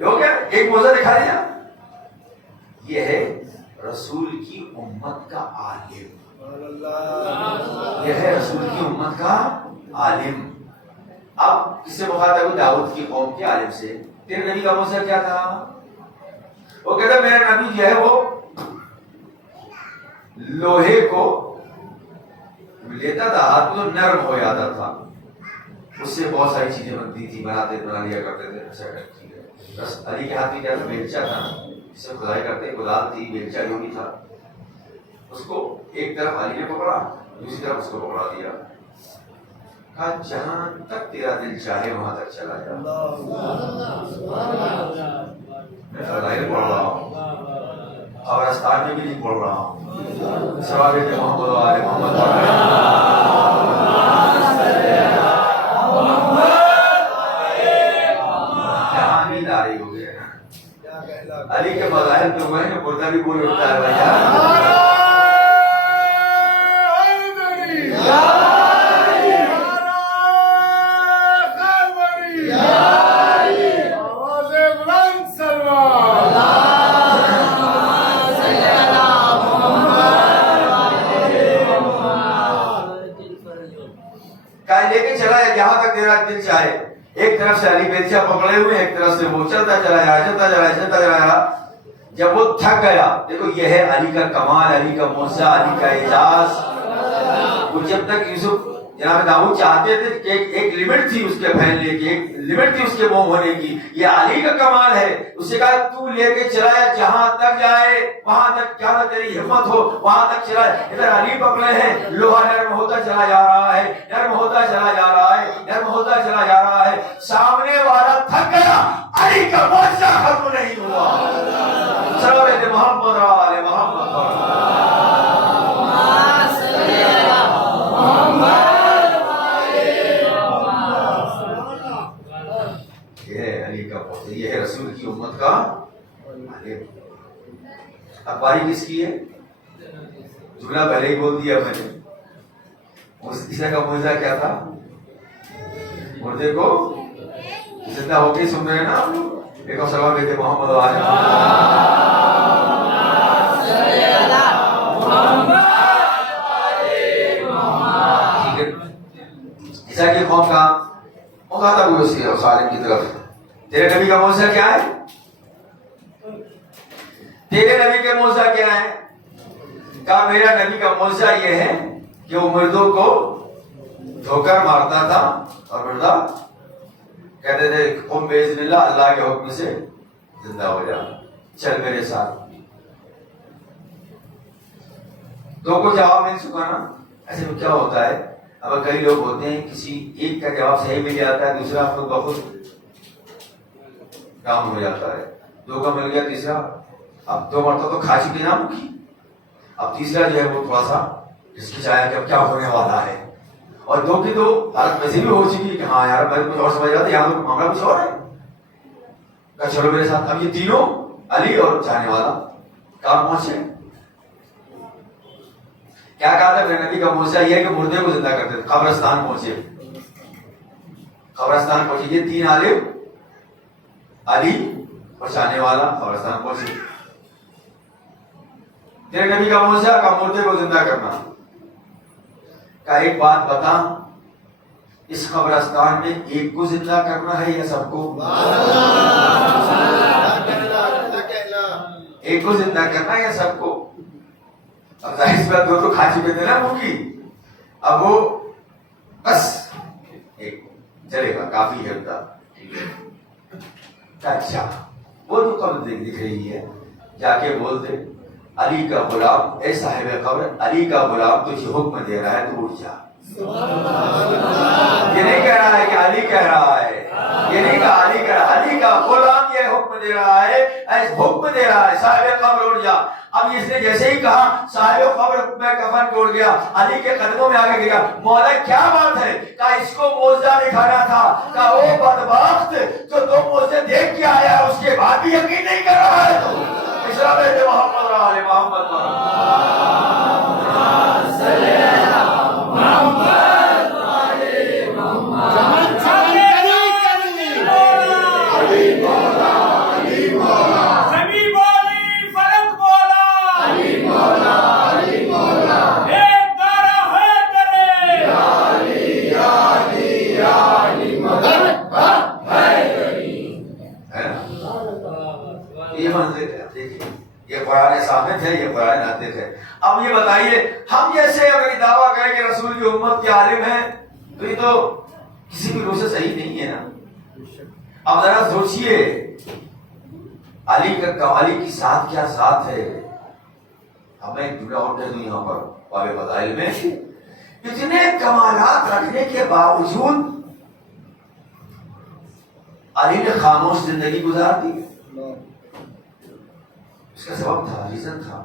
ہو گیا، ایک معجزہ دکھا دیا. یہ ہے رسول کی امت کا عالم، یہ ہے رسول کی امت کا عالم. اب کس سے مخاطب ہو؟ داؤد کی قوم کے عالم سے. تیرے نبی کا معجزہ کیا تھا؟ وہ کہتا میرا نبی جو ہے وہ لوہے کو لیتا تھا، ہاتھ تو نرم ہو جاتا تھا، اس سے بہت ساری چیزیں بنتی تھی، بنا لیا کرتے تھے. ایسا ٹھیک ہے. بس علی کے ہاتھ میں کیا تھا؟ بیلچہ تھا، اس سے کھدائی کرتے، کدال تھی، بیلچہ جو بھی تھا، اس کو ایک طرف علی نے پکڑا، دوسری طرف اس کو پکڑا دیا. کہا جہاں تک تیرا دل چاہے وہاں تک چلا جا. میں فضائل پڑھ رہا ہوں، قبرستان میں بھی نہیں پڑھ رہا ہوں. سوال ہے محمد والے محمد حامد آ رہی ہو گیا. علی کے مظاہر تو ہوئے ہیں، بردہ بھی بول اٹھتا ہے بھائی. علی بیچا پکڑے ہوئے، ایک طرف سے وہ چلتا چلا جا رہا. جب وہ تھک گیا، دیکھو یہ ہے علی کا کمال، علی کا معجزہ، علی کا اعجاز. وہ جب تک یوسف جناب داؤد چاہتے تھے کہ ایک لمٹ تھی اس کے پھیلنے کی، ایک لمٹ تھی اس کے موم ہونے کی. یہ علی کا کمال ہے. اس سے کہا تو لے کے چلایا جہاں تک جائے، وہاں تک کیا تیری ہمت ہو وہاں تک چلا. ادھر علی پکڑے ہیں، لوہا نرم ہوتا چلا جا رہا ہے، نرم ہوتا چلا جا رہا ہے، نرم ہوتا چلا جا رہا ہے. سامنے والا تھک گیا، علی کا معجزہ ختم نہیں ہوا. صلوات محمد علی محمد. یہ ہے رسول کی امت کا. اب باری کس کی ہے؟ جملہ پہلے ہی بول دیا میں نے. عیسیٰ کا معجزہ کیا تھا؟ مردے کو زندہ ہو کے سن رہے ہیں نا آپ لوگ. ایک اور سلام کہتے محمد عیسیٰ کی قوم کا مخاطب ہوئے اس کے خالق کی طرف. تیرے نبی کا معجزہ کیا ہے؟ تیرے نبی کا معجزہ کیا ہے؟ کہا میرا نبی کا معجزہ یہ ہے کہ وہ مردوں کو ٹھوکر مارتا تھا اور مردہ کہتے تھے قم باذن اللہ، اللہ کے حکم سے زندہ ہو جا، چل میرے ساتھ. تو کو جواب مل چکا نا. ایسے میں کیا ہوتا ہے، اب کئی لوگ ہوتے ہیں کسی ایک کا جواب صحیح مل جاتا ہے، دوسرا خود بخود کام ہو جاتا ہے. دو کا مل گیا، تیسرا اب 2 مرتبہ تو کھا چکی نا مکھی، اب تیسرا جو ہے وہ تھوڑا سا ہچکچایا کہ اب کیا ہونے والا ہے. اور 2 کی تو حالت ویسے بھی ہو چکی کہ ہاں یار میں کچھ اور سمجھ رہا تھا، یہاں تو معاملہ کچھ اور ہے. کہ چلو میرے ساتھ. اب یہ تینوں علی اور چاہنے والا کہاں پہنچے؟ کیا کہا تھا میرے نبی کا معجزہ یہ ہے کہ مردے کو زندہ کرتے تھے. قبرستان پہنچے، قبرستان پہنچے. یہ 3 عالم علی اور چاہنے والا قبرستان پہنچے. تیرے نبی کا معجزہ کا مردے کو زندہ کرنا. کا ایک بات بتا، اس قبرستان میں ایک کو زندہ کرنا ہے یا سب کو؟ ایک کو زندہ کرنا ہے یا سب کو؟ اب ظاہر سی بات 2 تو کھا چکے تھے نا مکی، اب وہ بس ایک چلے گا، کافی ہے ہوتا. اچھا وہ تو قبر دکھ رہی ہے، جا کے بولتے علی کا غلام، اے صاحب قبر، علی کا غلام تجھے حکم دے رہا ہے تو اٹھ جا. یہ نہیں کہہ رہا ہے کہ علی کہہ رہا ہے، یہ نہیں کہا علی کہہ رہا، علی کا غلام یہ حکم دے رہا ہے، حکم دے رہا ہے صاحب قبر اٹھ جا. اب اس نے جیسے ہی کہا صاحب قبر میں کفن توڑ گیا، علی کے قدموں میں آگے گیا. مولا کیا بات ہے؟ کہا اس کو معجزہ دکھانا تھا. کہا وہ بدبخت جو 2 معجزے دیکھ کے آیا اس کے بعد بھی یقین نہیں کر رہا ہے. تو محمد علی محمد یہ قرآن ثابت ہے، یہ قرآن ناطق ہے. اب یہ بتائیے ہم جیسے اگر دعویٰ کریں کہ رسول کی امت کے عالم ہیں تو یہ تو کسی بھی روح سے صحیح نہیں ہے نا. اب ذرا سوچئے علی کی ذات کیا ذات ہے. اب میں ایک جملہ اور کہہ دوں یہاں پر باب فضائل میں، اتنے کمالات رکھنے کے باوجود علی نے خاموش زندگی گزار دی. اس کا سبب تھا، ریزن تھا.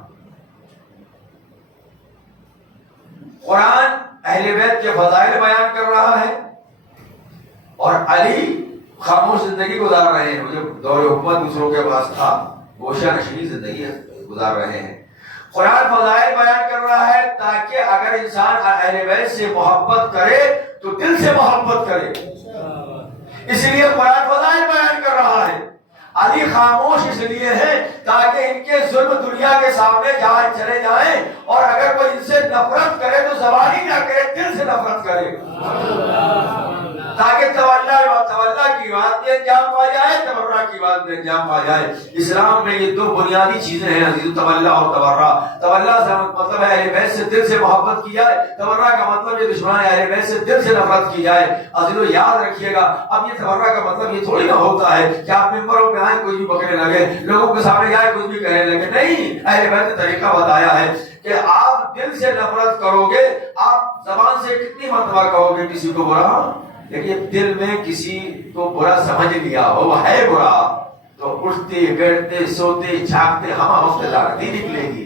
قرآن اہل بیت کے فضائل بیان کر رہا ہے اور علی خاموش زندگی گزار رہے ہیں. جو دور حکومت دوسروں کے پاس تھا، گوشہ نشینی زندگی گزار رہے ہیں. قرآن فضائل بیان کر رہا ہے تاکہ اگر انسان اہل بیت سے محبت کرے تو دل سے محبت کرے. اس لیے قرآن فضائل بیان کر رہا ہے. علی خاموش اس لیے ہے تاکہ ان کے ظلم دنیا کے سامنے جہاں چلے جائیں، اور اگر کوئی ان سے نفرت کرے تو زبانی نہ کرے، دل سے نفرت کرے. تاکہ تولا کی بات بھی انجام پا جائے، تبرع کی بات بھی انجام پا جائے۔ اسلام میں یہ دو بنیادی چیزیں ہیں عزیز، تولا اور تبرع۔ تولا سے مطلب ہے اہل بیت سے دل سے محبت کی جائے، تبرع کا مطلب یہ دشمنان اہل بیت سے دل سے نفرت کی جائے۔ عزیزو یاد رکھیے گا، اب یہ تبرع کا مطلب یہ تھوڑی نہ ہوتا ہے کہ آپ ممبروں پہ آئیں کوئی بھی بکنے لگے، لوگوں کے سامنے جائے کوئی بھی کہنے لگے، نہیں۔ اہل بیت نے طریقہ بتایا ہے کہ آپ دل سے نفرت کرو گے، آپ زبان سے کتنی مرتبہ کہو گے کسی کو برا، لیکن دل میں کسی کو برا سمجھ لیا ہو، وہ ہے برا، تو اٹھتے بیٹھتے سوتے جاگتے ہم اس سے لعنتی نکلے گی،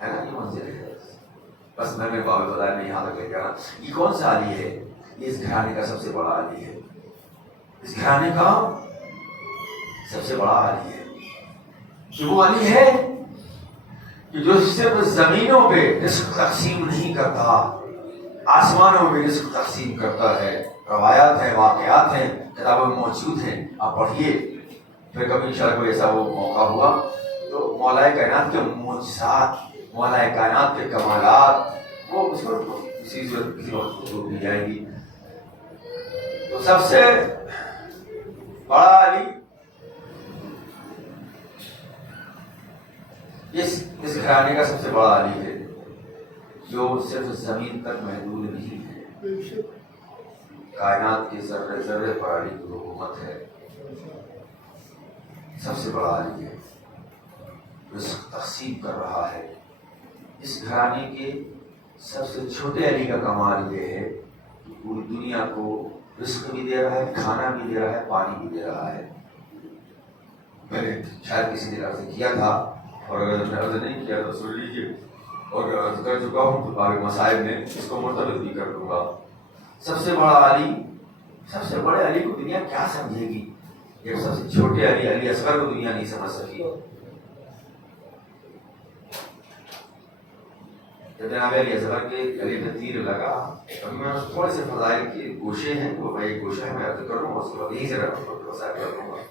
ہے نا؟ یہ منزل ہے۔ بس میں بابل خدا نے یہاں تک لے کر، یہ کون سا علی ہے؟ یہ اس گھرانے کا سب سے بڑا علی ہے، اس گھرانے کا سب سے بڑا علی ہے، کہ وہ علی ہے کہ جو صرف زمینوں پہ رزق تقسیم نہیں کرتا، آسمانوں میں رزق تقسیم کرتا ہے۔ روایات ہیں، واقعات ہیں، کتابوں میں موجود ہیں، آپ پڑھیے، پھر کبھی انشاءاللہ کوئی ایسا وہ موقع ہوا تو مولا کائنات کے معجزات، مولا کائنات کے کمالات، وہ اس کو کسی وقت دی جائے گی۔ تو سب سے بڑا علی اس گھرانے کا سب سے بڑا علی ہے، جو صرف زمین تک محدود نہیں ہے، کائنات کے ذرے ذرے پر علی کی حکومت ہے، سب سے بڑا علی ہے، رزق تقسیم کر رہا ہے۔ اس گھرانے کے سب سے چھوٹے علی کا کمال یہ ہے کہ پوری دنیا کو رزق بھی دے رہا ہے، کھانا بھی دے رہا ہے، پانی بھی دے رہا ہے۔ میں نے شاید کسی نے عرض کیا تھا، اور اگر میں عرض نہیں کیا تو سن لیجیے، اور عرض کر چکا ہوں تو باب مسائل میں اس کو مرتبط بھی کر دوں گا۔ سب سے بڑا علی، سب سے بڑے علی کو دنیا کیا سمجھے گی؟ ایک سب سے چھوٹے علی، علی اصغر کو دنیا نہیں سمجھ سکی۔ جب جناب علی اصغر کے گلے پہ تیر لگا، اب میں تھوڑے سے فضائل کے گوشے ہیں، وہ میں ایک گوشہ ہے میں عرض کروں گا، اس کے بعد یہیں سے مسائل کر دوں گا۔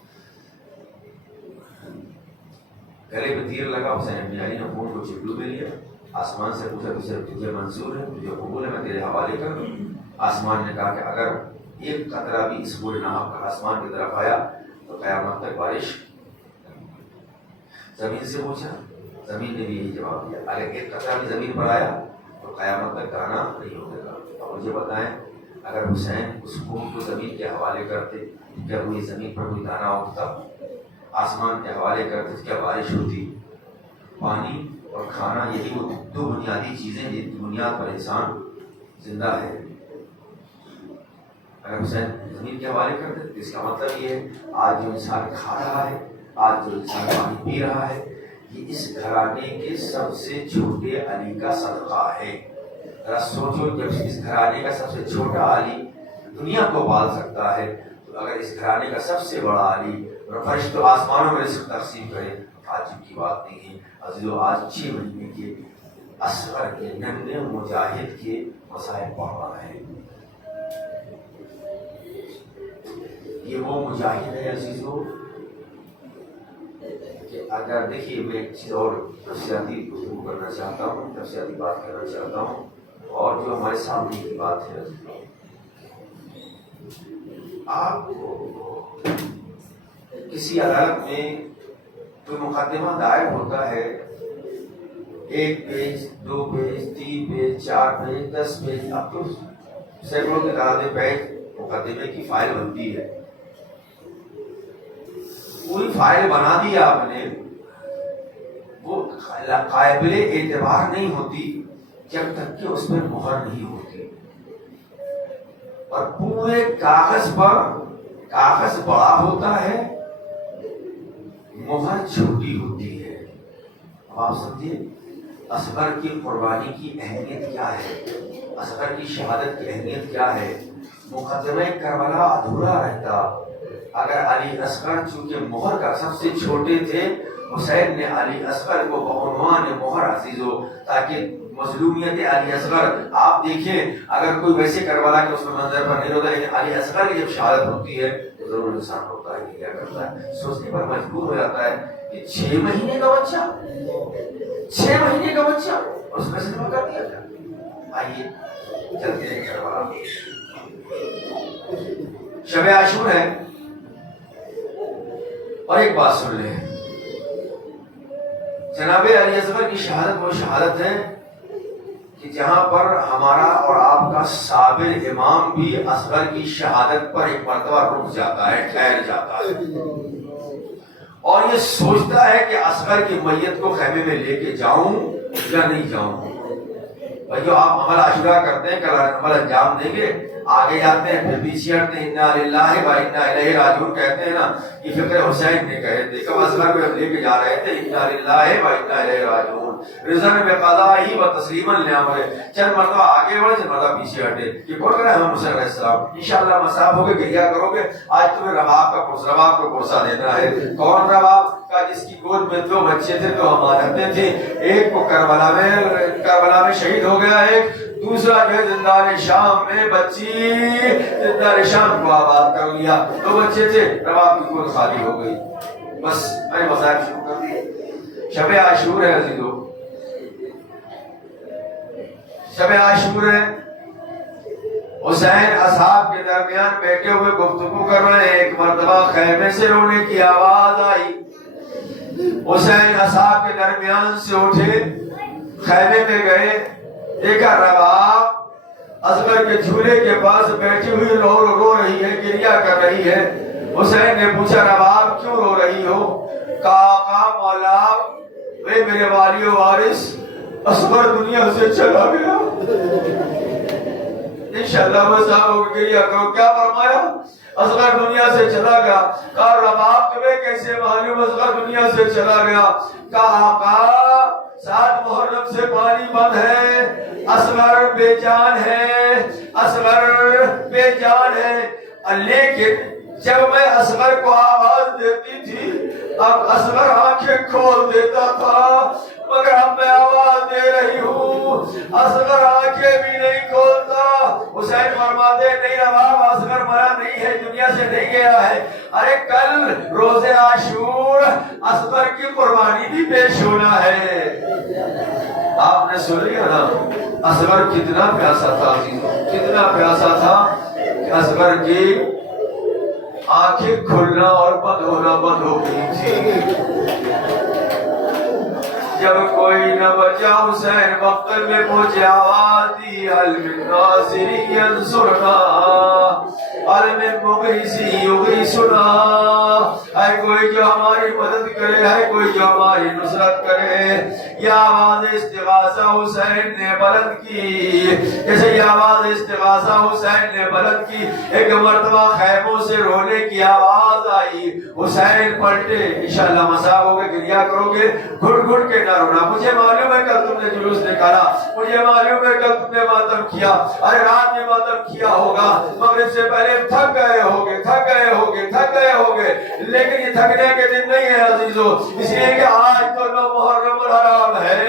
گلے پہ تیر لگا، حسین بن علی نے خون کو چپلو میں لیا، آسمان سے پوچھا تجھے منظور ہے، تجھے قبول ہے، میں تیرے حوالے کر دوں۔ آسمان نے کہا کہ اگر ایک قطرہ بھی اس بوجھ ناحق کا آسمان کی طرف آیا تو قیامت تک بارش۔ زمین سے پوچھا، زمین نے بھی یہی جواب دیا، اگر ایک قطرہ بھی زمین پر آیا تو قیامت تک دانا نہیں ہوگا۔ اور مجھے بتائیں، اگر حسین اس خون کو زمین کے حوالے کرتے کیا کوئی زمین پر کوئی دانا اٹھتا؟ آسمان کے حوالے کرتے کیا بارش ہوتی؟ پانی اور کھانا، یہی وہ دو بنیادی چیزیں جن کی بنیاد پر انسان زندہ ہے۔ اگر حسین زمین کے حوالے کرتے تو اس کا مطلب یہ ہے آج جو انسان کھا رہا ہے، آج جو انسان پانی پی رہا ہے، یہ اس گھرانے کے سب سے چھوٹے علی کا صدقہ ہے۔ ذرا سوچو، جب اس گھرانے کا سب سے چھوٹا علی دنیا کو پال سکتا ہے، تو اگر اس گھرانے کا سب سے بڑا علی اور فرشتوں آسمانوں میں رزق تقسیم کرے، عجیب کی بات نہیں ہے۔ عزیزو، آج 6 مہینے کے اصغر کے ننھے مجاہد کے مسائل پڑھ رہا ہے۔ یہ وہ مجاہد ہے عزیزو کہ اگر دیکھیے، میں ایک چیز اور تفصیلاتی گفتگو کرنا چاہتا ہوں، تفصیلاتی بات کرنا چاہتا ہوں، اور جو ہمارے سامنے کی بات ہے، آپ کو کسی عدالت میں کوئی مقدمہ دائر ہوتا ہے، 1 page 2 page 3 page 4 page 10 page, اب تو سینکڑوں کے تعداد پیج مقدمے کی فائل بنتی ہے۔ پوری فائل بنا دی آپ نے، وہ قابل اعتبار نہیں ہوتی جب تک کہ اس پر مہر نہیں ہوتی، اور پورے کاغذ پر کاغذ بڑا ہوتا ہے، مہر چھوٹی ہوتی ہے۔ اب آپ سمجھے اصغر کی قربانی کی اہمیت کیا ہے، اصغر کی شہادت کی اہمیت کیا ہے۔ مقدمہ کربلا ادھورا رہتا اگر علی اصغر چونکہ مہر کا سب سے چھوٹے تھے، حسین نے علی اصغر کو بعنوان مہر عزیز ہو، تاکہ مظلومیت علی اصغر آپ دیکھیں، اگر کوئی ویسے کربلا کہ اس میں منظر پر نہیں ہوتا، لیکن علی اصغر کی جب شہادت ہوتی ہے تو ضرور انسان ہوتا ہے کہ کیا کرتا ہے، سوچنے پر مجبور ہو جاتا ہے کہ 6 مہینے کا بچہ، 6 مہینے کا بچہ، اور اس میں سے کر دیا جائے۔ آئیے چلتے ہیں کربلا. شب عاشور ہے. اور ایک بات سن لیں، جناب علی اصغر کی شہادت وہ شہادت ہے کہ جہاں پر ہمارا اور آپ کا صابر امام بھی اصغر کی شہادت پر ایک مرتبہ رک جاتا ہے، ٹھہر جاتا ہے، اور یہ سوچتا ہے کہ اصغر کی میت کو خیمے میں لے کے جاؤں یا نہیں جاؤں. بھائیو آپ عمل عاشورہ کرتے ہیں، کل عمل انجام دیں گے، آگے جاتے ہیں، پھر پیچھے ہٹتے ہیں، انا للہ و انا الیہ راجعون کہتے ہیں نا. یہ فکر حسین نے کہے تھے کب اصغر کو لے کے جا رہے تھے، انا للہ و انا الیہ راجعون رضا میں قضائی و تسلیما لامرہ. چند مرتبہ آگے بڑھے، چند مرتبہ پیچھے ہٹے. یہ کون کرا ہے؟ موسیٰ علیہ السلام. انشاءاللہ مصاب ہوگے، گریہ کرو گے. آج تمہیں رباب کو پرسہ دینا ہے. کون رباب کا؟ جس کی گود میں 2 بچے تھے، 2 امانتیں تھیں. ایک کو کربلا میں شہید ہو گیا، ایک دوسرا جو ہے زندان شام میں بچی زندان شام کو آباد کر لیا. 2 بچے تھے، رباب کی گود خالی ہو گئی. بس میں نے مذاہب شروع کر دی. شب عاشور ہے عزیزو، شب عاشور ہے. حسین اصحاب کے درمیان بیٹھے ہوئے گفتگو کر رہے ہیں. ایک مرتبہ خیمے سے رونے کی آواز آئی. حسین اصحاب کے درمیان سے اٹھے، خیمے میں گئے، دیکھا رباب اصغر کے جھولے کے پاس بیٹھی ہوئی رو رہی ہے، گریہ کر رہی ہے. حسین نے پوچھا رباب کیوں رو رہی ہو؟ کہا آقا مولا، میرے والی و وارث اصغر دنیا سے چلا گیا. انشاءاللہ میں صاحب ہو کے گریہ کرو. کیا فرمایا؟ اصغر دنیا سے چلا گیا. کہا رباب تمہیں کیسے معلوم اصغر دنیا سے چلا گیا؟ کہا آقا 7 محرم سے پانی بند ہے، اصغر بے جان ہے، اصغر بے جان ہے. لیکن جب میں اصغر کو آواز دیتی تھی، اب اصغر آنکھیں کھول دیتا تھا، مگر اب میں آواز دے رہی ہوں اصغر آنکھیں بھی نہیں کھولتا. حسین فرماتے نہیں رباب اصغر مرا نہیں ہے، دنیا سے نہیں گیا ہے. ارے کل روز عاشور اصغر کی قربانی بھی پیش ہونا ہے. آپ نے سن لیا نا اصغر کتنا پیاسا تھا عزیزوں، کتنا پیاسا تھا کہ اصغر کی آنکھیں کھلنا اور بند ہونا بند ہو گئی تھی. جب کوئی نہ بچا حسین مقتل میں پہنچے، آواز دی حل من ناصر ینصرنا، حل من مغیث یغیثنا. ہے کوئی جو ہماری مدد کرے، ہے کوئی جو ہماری نصرت کرے. یہ آواز استغاثہ حسین نے بلند کی. جیسے یہ آواز استغاثہ حسین نے بلند کی، ایک مرتبہ خیموں سے رونے کی آواز آئی. حسین پلٹے. انشاءاللہ مساء ہوگے، گریہ کرو گے، گھٹ گھٹ کے نہ رونا. مجھے معلوم ہے کل تم نے جلوس نکالا، مجھے معلوم ہے کل تم نے ماتم کیا، ارے رات میں ماتم کیا ہوگا، مغرب سے پہلے تھک گئے ہوگے، تھک گئے ہوگے، تھک گئے ہوگے. لیکن یہ تھکنے کے دن نہیں ہے عزیزو، اس لیے کہ آج تو 9 محرم الحرام ہے،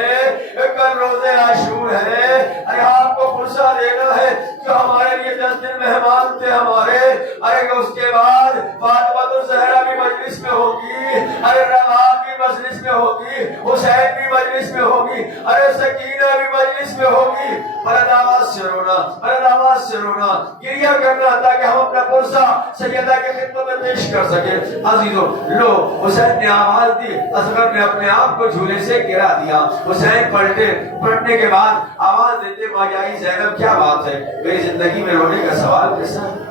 کل روز عاشور ہے. ارے آپ کو فرصہ دینا ہے جو ہمارے لیے 10 دن مہمان تھے ہمارے. ارے اس کے بعد فاطمہ الزہرا بھی مجلس میں ہوگی، ارے رباب بھی مجلس میں ہوگی، حسین بھی مجلس میں ہوگی، ارے سکینہ بھی مجلس میں ہوگی. بلند آواز سے رونا، بلند آواز سے رونا، گریہ کرنا تاکہ ہم اپنا پرسہ سیدہ کی خدمت میں پیش کر سکیں. عزیزو لو، حسین نے آواز دی، اصغر نے اپنے آپ کو جھولے سے گرا دیا. حسین پلٹنے کے بعد آواز دیتے ماجائی زینب کیا بات ہے، میری زندگی میں رونے کا سوال کیسا ہے؟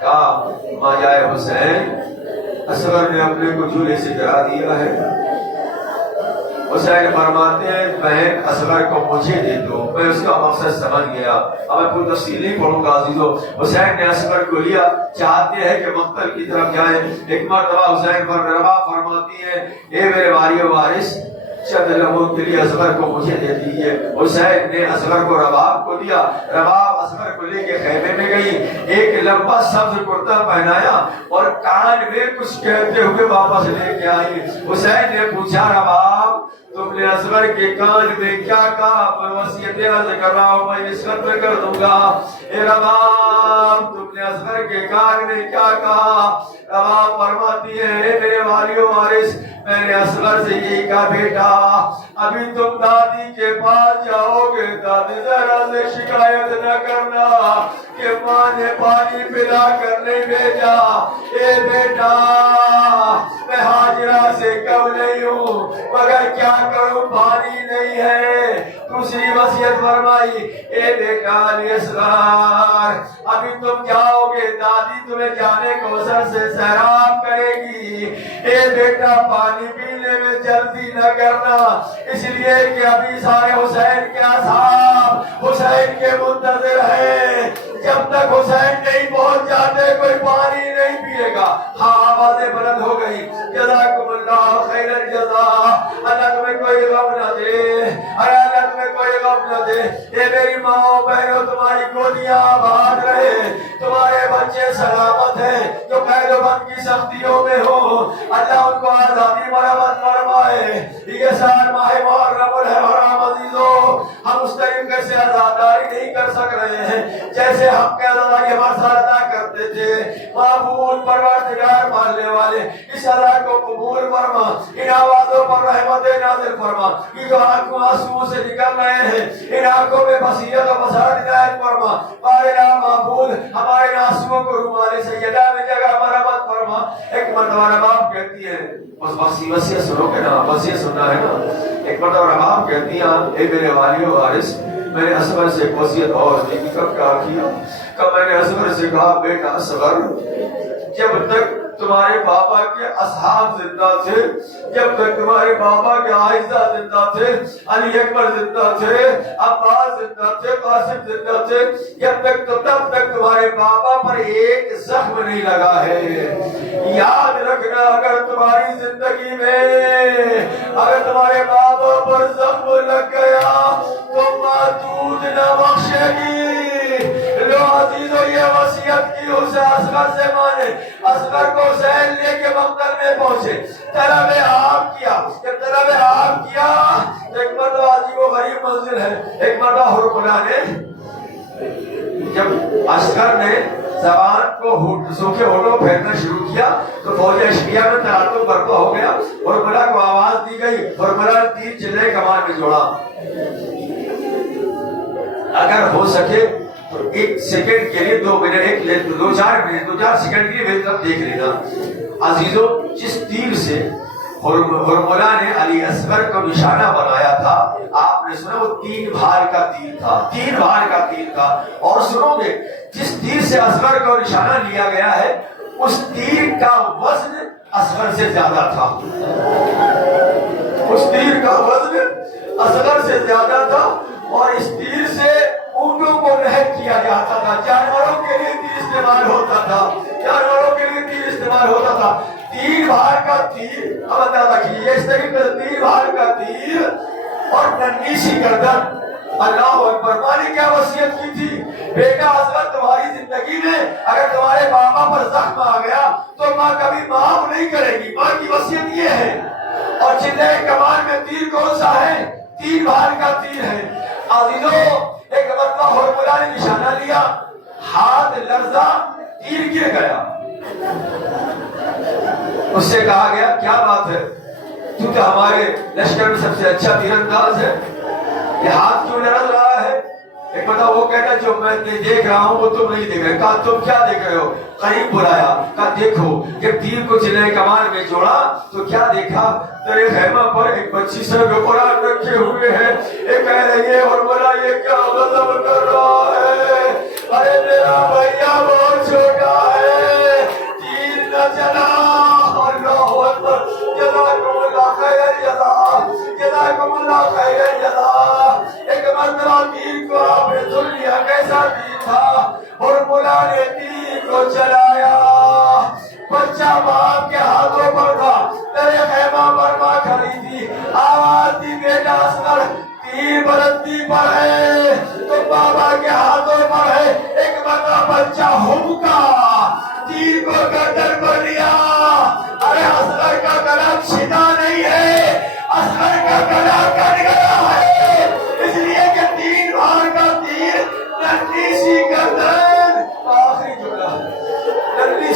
کہا ماجائے حسین اصغر نے اپنے کو جھولے سے گرا دیا ہے. حسین فرماتے ہیں بہن اصغر کو مجھے دے دو، میں اس کا مقصد سمجھ گیا. اب میں کوئی تفصیل نہیں پڑھوں گا عزیزو. حسین نے اصغر کو لیا، چاہتے ہیں کہ مقتل کی طرف جائیں. ایک مرتبہ حسین رباب فرماتی ہے اے میرے والی و وارث چند لمحوں کے لیے اصغر کو مجھے دے دیجیے. حسین نے اصغر کو رباب کو دیا. رباب اصغر کو لے کے خیمے میں گئی، ایک لمبا سبز کرتا پہنایا اور کان میں کچھ کہتے ہوئے واپس لے کے آئی. حسین نے پوچھا رباب تم نے اصغر کے کان میں کیا کہا؟ میں وصیت عرض کر رہا ہوں، میں اس ختم کر دوں گا۔ اے رباب تم نے اصغر کے کان میں کیا کہا؟ رباب فرماتی ہے اے میرے والی و وارث، میں نے اصغر سے یہی کہا بیٹا ابھی تم دادی کے پاس جاؤ گے، دادی ذرا سے شکایت نہ کرنا کہ ماں نے پانی پلا کر نہیں بھیجا۔ اے بیٹا میں ہاجرہ سے کم نہیں ہوں مگر کیا کروں پانی نہیں ہے۔ دوسری وصیت فرمائی اے بیٹا علی اصغر ابھی تم جاؤ گے، دادی تمہیں جانے کو سر سے سیراب کرے گی۔ اے بیٹا پانی پینے میں جلدی نہ کرنا، اس لیے کہ ابھی سارے حسین کے اصحاب حسین کے منتظر ہیں، جب تک حسین نہیں پہنچ جاتے کوئی پانی نہیں پیے گا۔ ہاں آوازیں بلند ہو گئی، جزاکم اللہ خیر الجزاء، اللہ تمہیں کوئی غم نہ دے، اللہ تمہیں کوئی غم نہ دے۔ اے میری ماں بہنوں تمہاری گودیاں آباد رہے، تمہارے بچے سلامت ہیں جو قید و بند کی سختیوں میں ہو، اللہ ان کو آزادی مرحمت فرمائے۔ یہ سال ماہ محرم الحرام عزیزو، ہم اس طریقے سے آزاداری نہیں کر سک رہے ہیں جیسے ہم کے آزاداری ہمارے ساتھ ادا کرتے تھے۔ معبود پروردگار ماننے والے اس ادا کو قبول فرما، ان آوازوں پر رحمت نازل فرما، یہ جو آنکھوں آنسوؤں سے نکل رہے ہیں ان آنکھوں میں بصیرت و بصارت عنایت فرما۔ بارنا معبود ہمارے آنسوؤں کو رومال سیدہ میں جگہ مرحمت فرما۔ ایک مرتبہ رباب کہتی ہے، بس وصیت سنو کہ نا، وصیت سننا ہے نا۔ ایک مرتبہ رباب کہتی ہیں اے میرے والی و وارث میں نے اصغر سے ایک وصیت اور کی۔ کب کہا کیا؟ کب میں نے اصغر سے کہا بیٹا اصغر جب تک تمہارے بابا کے اصحاب زندہ تھے، جب تک تمہارے بابا کے آئزہ زندہ تھے، علی اکبر زندہ تھے، عباس زندہ تھے، قاسم زندہ تھے، جب تک تو تب تک تمہارے بابا پر ایک زخم نہیں لگا ہے۔ یاد رکھنا اگر تمہاری زندگی میں اگر تمہارے بابا پر زخم لگ گیا تو ماں دودھ نہ بخشے گی۔ لو عزیزو یہ وصیت کی اسے اصغر سے مانے۔ اصغر کو حسین لے کے مقتل میں پہنچے، طلب آب کیا، جب طلب آب کیا ایک مرتبہ عجیب و غریب منزل ہے۔ ایک مرتبہ ہرقلہ نے جب اصغر نے زبان کو سوکھے ہونٹوں پھیرنا شروع کیا تو فوج اشقیہ میں تراتب برپا ہو گیا۔ ہرقلہ کو آواز دی گئی، ہرقلہ نے تیر چلے کمان میں جوڑا۔ اگر ہو سکے تو ایک سیکنڈ کے لیے 2 منٹ، 2-4 سیکنڈ کے لیے میری طرف دیکھ لینا۔ عزیزو جس تیر سے ہرقلہ نے علی اصغر کو نشانہ بنایا تھا آپ نے سنا وہ 3 بھار کا تیر تھا، 3 بھار کا تیر تھا۔ اور سنو گے جس تیر سے اصغر کو نشانہ لیا گیا ہے اس تیر کا وزن اصغر سے زیادہ تھا، اس تیر کا وزن اصغر سے زیادہ تھا۔ اور اس تیر سے اونٹوں کو نہر کیا جاتا تھا، جانوروں کے لیے تیر استعمال ہوتا تھا، جانوروں کے لیے تیر استعمال ہوتا تھا۔ 3 بھار کا تیر، اب اندازہ کیجیے اس طریقے سے 3 بھار کا تیر اور ننھی سی گردن۔ اللہ اکبر۔ ماں نے کیا وصیت کی تھی؟ بیٹا اصغر تمہاری زندگی میں اگر تمہارے بابا پر زخم آ گیا تو ماں کبھی معاف نہیں کرے گی۔ ماں کی وصیت یہ ہے۔ اور چلے کمان میں تیر کون سا ہے؟ 3 بھار کا تیر ہے۔ عزیزو ایک مرتبہ ہرقلہ نے نشانہ لیا، ہاتھ لرزا، تیر گر گیا۔ اس سے کہا گیا کیا بات ہے، تو کہ ہمارے لشکر میں سب سے اچھا تیر انداز ہے، یہ ہاتھ کیوں لرز رہا ہے؟ ایک مرتبہ وہ کہتا جو میں دیکھ رہا ہوں وہ تم نہیں دیکھ رہے۔ کہا تم کیا دیکھ رہے ہو؟ قریب بلایا، کہا دیکھو جب تیر کو چلے کمان میں جوڑا تو کیا دیکھا؟ تیرے خیمہ پر ایک بچی سر پہ قرآن رکھے ہوئے ہیں، ایک کہہ رہی ہے اور بولا یہ کیا غضب کر رہا ہے، ارے میرا بھیا بہت چھوٹا ہے، تیر نہ چلا۔ اللہ اکبر۔ جزاکم اللہ خیر الجزاء، جزاکم اللہ خیر الجزاء۔ ایک مرتبہ تیر کو آپ نے سن لیا کیسا تیر تھا، اور بولا نے تیر کو چلایا، بچہ باپ کے ہاتھوں پر تھا، تیرے خیمہ پر ماں کھڑی تھی، آواز دی بیٹا اصغر تیر بلندی پر ہے تو بابا کے ہاتھوں پر ہے۔ ایک مرتبہ بچہ ہمکا، تیر کو گردن پر لیا۔ ارے اصغر کا گلا چھنا نہیں ہے، اصغر کا گلا